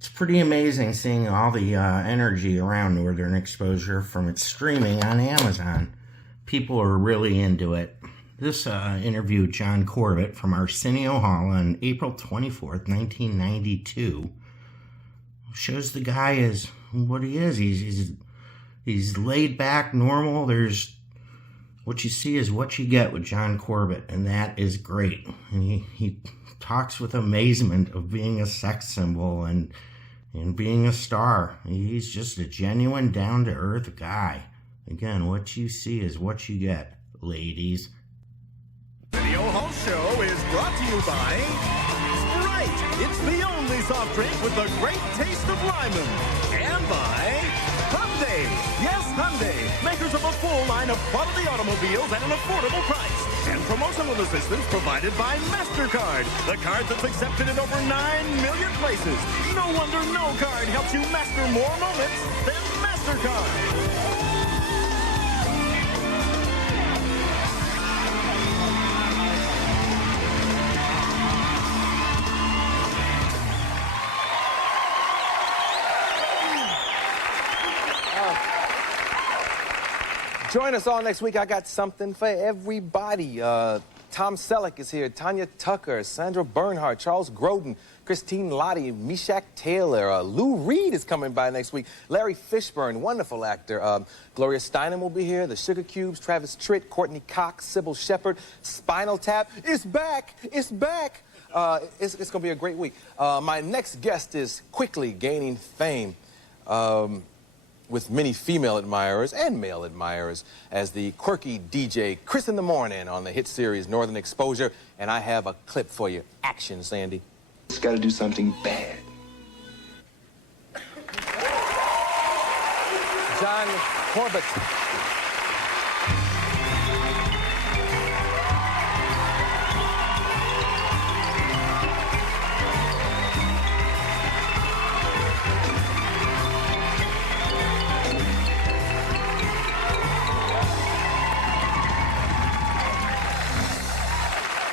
It's pretty amazing seeing all the energy around Northern Exposure from its streaming on Amazon. People are really into it. This interview John Corbett from Arsenio Hall on April 24th, 1992 shows the guy is what he is. He's laid back, normal. There's what you see is what you get with John Corbett, and that is great. And he talks with amazement of being a sex symbol and being a star. He's just a genuine, down-to-earth guy. Again, what you see is what you get, ladies. ARSENIO HALL SHOw is brought to you by Sprite. It's the only soft drink with the great taste of lemon. And by Hyundai. Yes, Hyundai, makers of a full line of quality automobiles at an affordable price. And promotional assistance provided by MasterCard, the card that's accepted in over 9 million places. No wonder no card helps you master more moments than MasterCard. Join us all next week. I got something for everybody. Tom Selleck is here, Tanya Tucker, Sandra Bernhardt, Charles Grodin, Christine Lottie, Meshach Taylor. Lou Reed is coming by next week. Larry Fishburne, wonderful actor. Gloria Steinem will be here. The Sugar Cubes, Travis Tritt, Courtney Cox, Sybil Shepherd. Spinal Tap. It's back. It's back. It's going to be a great week. My next guest is quickly gaining fame. With many female admirers and male admirers as the quirky DJ Chris in the Morning on the hit series Northern Exposure. And I have a clip for you. Action, Sandy. Just got to do something bad. John Corbett.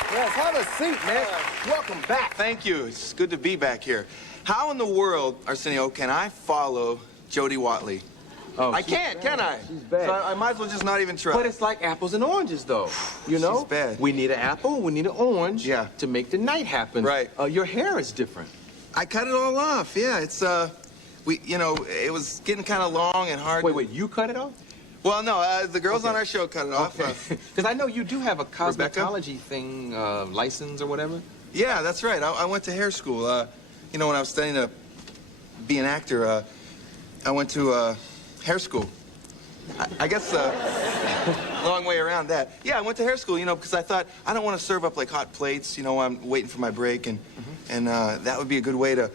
Yes, have a seat, man. Welcome back. Thank you. It's good to be back here. How in the world, Arsenio, can I follow Jody Watley? Oh, I can't, can I? She's bad. So I might as well just not even try. But it's like apples and oranges, though. You know? She's bad. We need an apple, we need an orange to make the night happen. Right. Your hair is different. I cut it all off. Yeah, it's, it was getting kind of long and hard. Wait, you cut it off? Well, no, the girls on our show cut it off. Because I know you do have a cosmetology thing, license or whatever. Yeah, that's right. I went to hair school. When I was studying to be an actor, I went to hair school. I guess long way around that. Yeah, I went to hair school, because I thought I don't want to serve up like hot plates, while I'm waiting for my break, and that would be a good way to,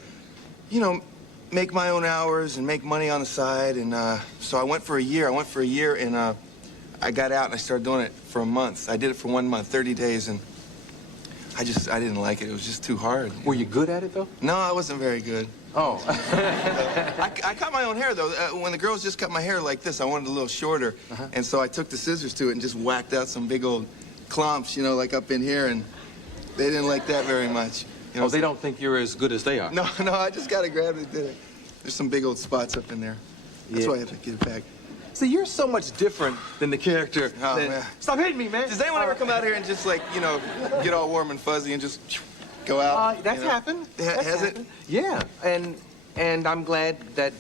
make my own hours and make money on the side. And so I went for a year. And I got out and I started doing it for a month. I did it for 1 month, 30 days, and I didn't like it. It was just too hard. Were you good at it, though? No, I wasn't very good. Oh. I cut my own hair, though. When the girls just cut my hair like this, I wanted it a little shorter. And so I took the scissors to it and just whacked out some big old clumps, like up in here, and they didn't like that very much. Oh, they don't think you're as good as they are. No, I just got to grab it. Did it. There's some big old spots up in there. That's why I had to get it back. See, you're so much different than the character. Oh, man. Stop hitting me, man. Does anyone ever come out here and just, get all warm and fuzzy and just go out? That's happened. Has it? Yeah, and I'm glad that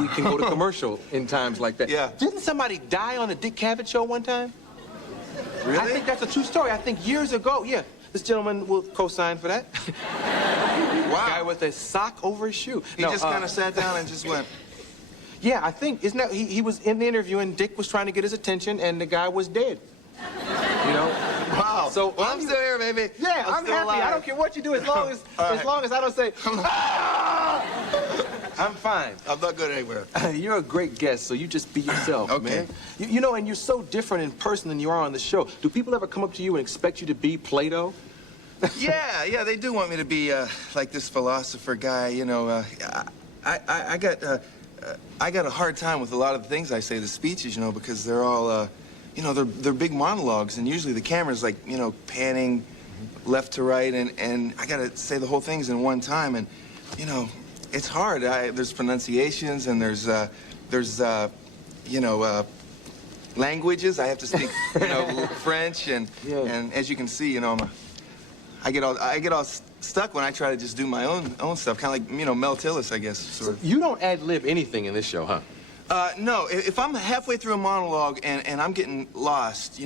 we can go to commercial in times like that. Yeah. Didn't somebody die on the Dick Cavett show one time? Really? I think that's a true story. I think years ago, yeah. This gentleman will co-sign for that. Wow. Guy with a sock over his shoe. He just kind of sat down and just went. Yeah, I think, isn't that, he was in the interview and Dick was trying to get his attention and the guy was dead. Wow. So I'm still here, baby. Yeah, I'm happy. Alive. I don't care what you do as long as I don't say, I'm fine. I'm not good anywhere. You're a great guest, so you just be yourself, Okay. man. And you're so different in person than you are on the show. Do people ever come up to you and expect you to be Plato? Yeah, they do want me to be like this philosopher guy. I got a hard time with a lot of the things I say, the speeches, because they're all, they're big monologues, and usually the camera's like, panning left to right, and I gotta say the whole things in one time, and it's hard. There's pronunciations and there's languages. I have to speak, French and as you can see, I get all stuck when I try to just do my own stuff, kind of like Mel Tillis, I guess. Sort of. You don't ad-lib anything in this show, huh? No. If I'm halfway through a monologue and I'm getting lost,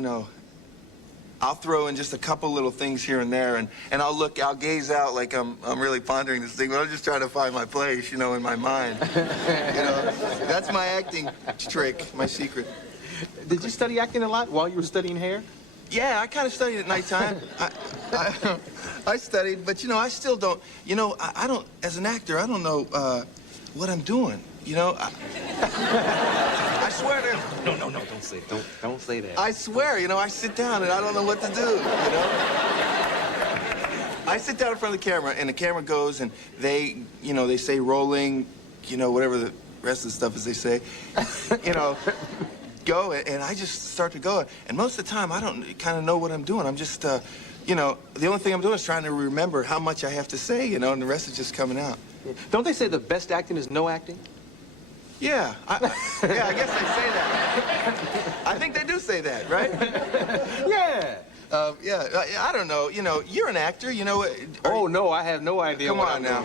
I'll throw in just a couple little things here and there, and I'll gaze out like I'm really pondering this thing, but I'm just trying to find my place, in my mind. That's my acting trick, my secret. Did you study acting a lot while you were studying hair? Yeah, I kind of studied at nighttime. I studied, but I still don't. I don't. As an actor, I don't know what I'm doing. I swear to. No, don't say it. Don't say that. I swear, I sit down and I don't know what to do. I sit down in front of the camera and the camera goes and they say rolling, whatever the rest of the stuff is they say, go, and I just start to go. And most of the time, I don't kind of know what I'm doing. I'm just, the only thing I'm doing is trying to remember how much I have to say, and the rest is just coming out. Don't they say the best acting is no acting? Yeah, I guess they say that. I think they do say that, right? Yeah. I don't know. You're an actor. No, I have no idea. Come what on I'm now.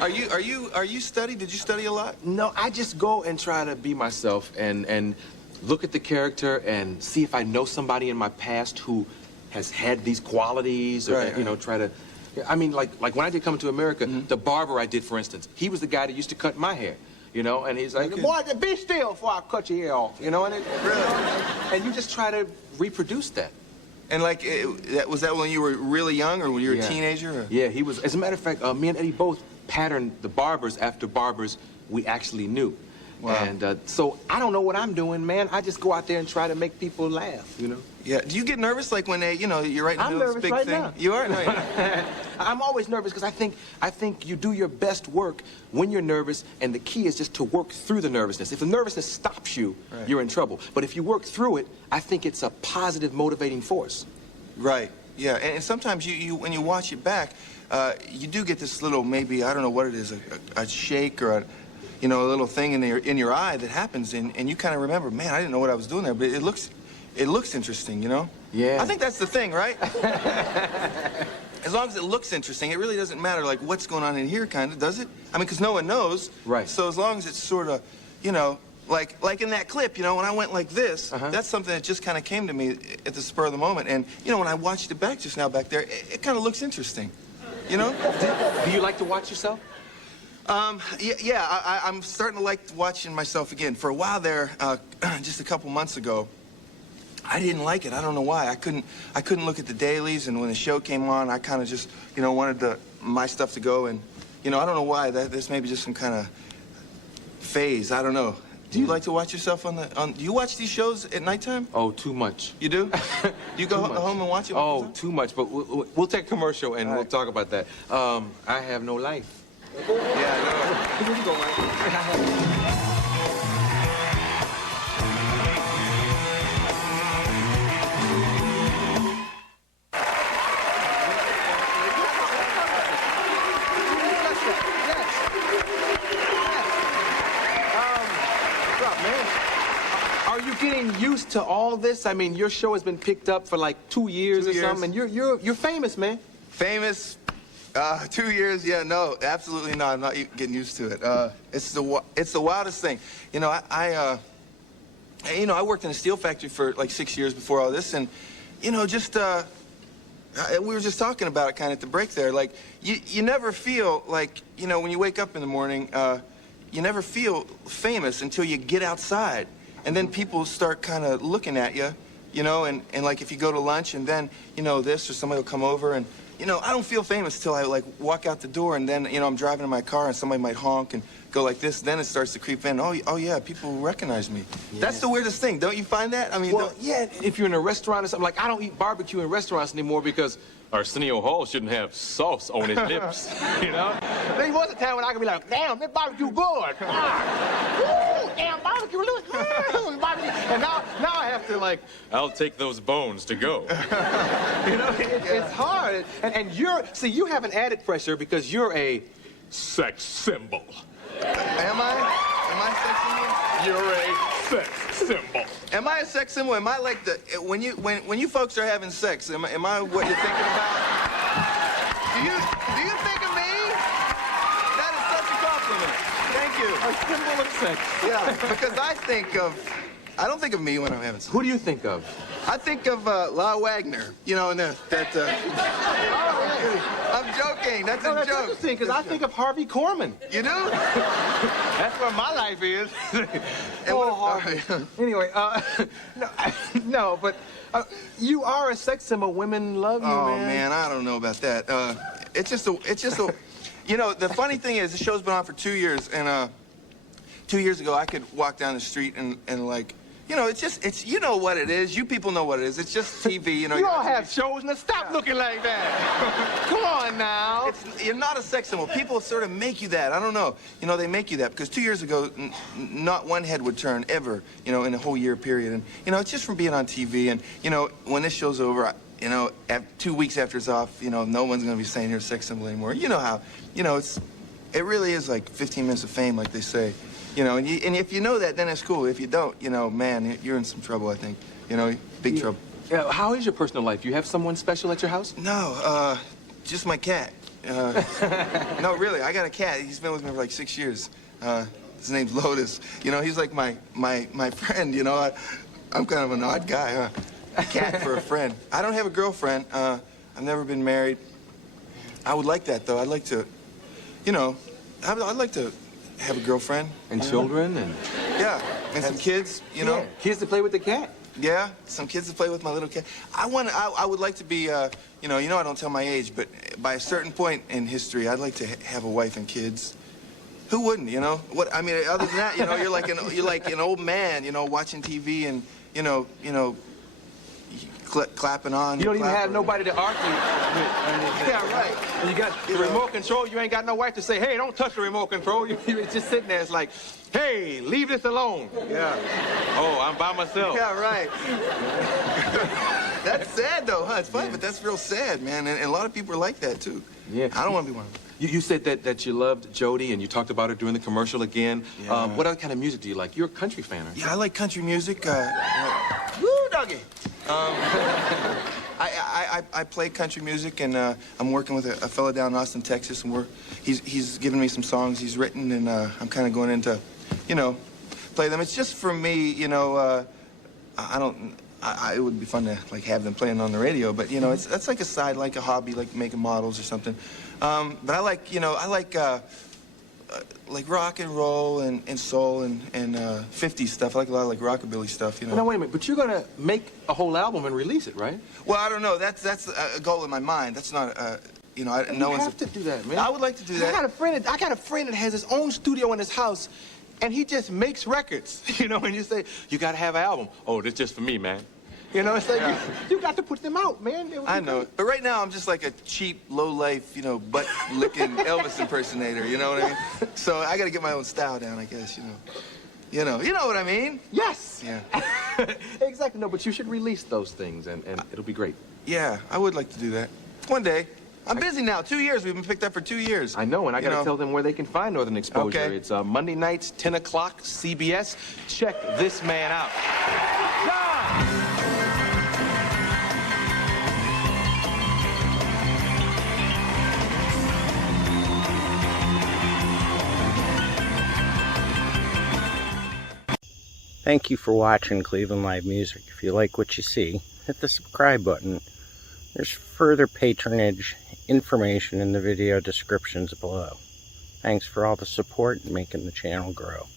doing. Are you study? Did you study a lot? No, I just go and try to be myself and look at the character and see if I know somebody in my past who has had these qualities, or try to. I mean, like when I did Coming to America, the barber I did, for instance, he was the guy that used to cut my hair. And he's like, boy, be still before I cut your ear off, and and you just try to reproduce that. And was that when you were really young, or when you were a teenager? Or? Yeah, he was. As a matter of fact, me and Eddie both patterned the barbers after barbers we actually knew. Wow. And so I don't know what I'm doing, man. I just go out there and try to make people laugh, Yeah. Do you get nervous, like when they, you're right in the middle of this big thing? Now. You are? Right. I'm always nervous because I think you do your best work when you're nervous, and the key is just to work through the nervousness. If the nervousness stops you, you're in trouble. But if you work through it, I think it's a positive, motivating force. Right. Yeah. And sometimes you when you watch it back, you do get this little, maybe, I don't know what it is, a shake or a little thing in your eye that happens, and you kind of remember, man, I didn't know what I was doing there, but it looks interesting, Yeah. I think that's the thing, right? As long as it looks interesting, it really doesn't matter, like, what's going on in here, kind of, does it? I mean, because no one knows. Right. So as long as it's sort of, like in that clip, when I went like this, that's something that just kind of came to me at the spur of the moment. And, when I watched it back just now back there, it kind of looks interesting, Do you like to watch yourself? I'm starting to like watching myself again. For a while there, just a couple months ago, I didn't like it. I don't know why. I couldn't look at the dailies, and when the show came on, I kind of just, wanted my stuff to go, and, I don't know why. This may be just some kind of phase. I don't know. Do you like to watch yourself do you watch these shows at nighttime? Oh, too much. You do? You go home and watch it? Oh, too much. But we'll take a commercial and we'll talk about that. I have no life. Yeah, I know. You go, Mike. Are you getting used to all this? I mean, your show has been picked up for like 2 years or something, and you're famous, man. Famous? 2 years? Yeah, no, absolutely not. I'm not getting used to it. It's the wildest thing. I worked in a steel factory for like 6 years before all this, and we were just talking about it kind of at the break there. Like, you never feel like, when you wake up in the morning, you never feel famous until you get outside. And then people start kind of looking at you, and like if you go to lunch and then, this or somebody will come over and, I don't feel famous till I like walk out the door, and then, I'm driving in my car and somebody might honk and go like this. Then it starts to creep in. Oh yeah, people recognize me. Yeah. That's the weirdest thing. Don't you find that? I mean, well, yeah, if you're in a restaurant or something, like I don't eat barbecue in restaurants anymore because Arsenio Hall shouldn't have sauce on his lips, There was a time when I could be like, damn, that barbecue good. Ooh, damn, barbecue look good. And now I have to like, I'll take those bones to go. It's hard. And you have an added pressure because you're a sex symbol. Am I a sex symbol? You're a sex symbol. Am I a sex symbol? Am I like the when you folks are having sex? Am I what you're thinking about? Do you think of me? That is such a compliment. Thank you. A symbol of sex. Yeah, because I don't think of me when I'm having sex. Who do you think of? I think of La Wagner. You know, and that. I'm joking. That's a That's joke. interesting, because I think of Harvey Korman. You do? That's where my life is. And Harvey. Anyway, no, but you are a sex symbol. Women love you, Oh man. man, I don't know about that. It's just a, you know, the funny thing is, the show's been on for 2 years, and 2 years ago I could walk down the street and like, you know, it's you know what it is. You people know what it is. It's just TV, you know. You all watch have TV. shows, now stop looking like that. Come on now. You're not a sex symbol. People sort of make you that. I don't know. You know, they make you that because 2 years ago, not one head would turn ever, you know, in a whole year period. And, you know, it's just from being on TV. And, you know, when this show's over, you know, 2 weeks after it's off, you know, no one's going to be saying you're a sex symbol anymore. You know how, you know, it really is like 15 minutes of fame, like they say. You know, and if you know that, then it's cool. If you don't, you know, man, you're in some trouble, I think. You know, big trouble. Yeah, how is your personal life? You have someone special at your house? No, just my cat. No, really, I got a cat. He's been with me for like 6 years. His name's Lotus. You know, he's like my friend, you know. I'm kind of an odd guy, huh? A cat for a friend. I don't have a girlfriend. I've never been married. I would like that, though. I'd like to, you know, I'd like to have a girlfriend. And children and... Yeah, and some kids, you know. Yeah, kids to play with the cat. Yeah, some kids to play with my little cat. I would like to be, you know, I don't tell my age, but by a certain point in history, I'd like to have a wife and kids. Who wouldn't, you know? What I mean, other than that, you know, you're like an old man, you know, watching TV and, you know, clapping on. You don't even have nobody to argue with. Yeah, right. And you got the remote control. You ain't got no wife to say, hey, don't touch the remote control. You're just sitting there. It's like, hey, leave this alone. Yeah. Oh, I'm by myself. Yeah, right. That's sad, though, huh? It's funny, but that's real sad, man. And a lot of people are like that, too. Yeah. I don't want to be one of them. You said that you loved Jody, and you talked about her during the commercial again. Yeah. What other kind of music do you like? You're a country fan, aren't you? Yeah, I like country music. Woo, doggy. I play country music, and I'm working with a fella down in Austin, Texas, and he's given me some songs he's written, and I'm kind of going into, you know, play them. It's just for me, you know. It would be fun to like have them playing on the radio, but you know, that's like a side, like a hobby, like making models or something. But I like, you know, like rock and roll and soul and 50s stuff. I like a lot of like rockabilly stuff, you know. Now, wait a minute, but you're gonna make a whole album and release it, right? Well, I don't know. That's a goal in my mind. That's not, you know, no You one's. have to do that, man. I would like to do that. I got a friend that has his own studio in his house, and he just makes records. You know, and you say, you got to have an album. Oh, this just for me, man. You know, it's like, Yeah. you got to put them out, man. They would I be know, good. but right now I'm just like a cheap, low-life, you know, butt-licking Elvis impersonator. You know what I mean? So I got to get my own style down, I guess. You know what I mean? Yes. Yeah. Exactly. No, but you should release those things, and it'll be great. Yeah, I would like to do that one day. I'm busy now. 2 years. We've been picked up for 2 years. I know, and I You gotta know. tell them where they can find Northern Exposure. Okay. It's Monday nights, 10 o'clock, CBS. Check this man out. John! Thank you for watching Cleveland Live Music. If you like what you see, hit the subscribe button. There's further patronage information in the video descriptions below. Thanks for all the support and making the channel grow.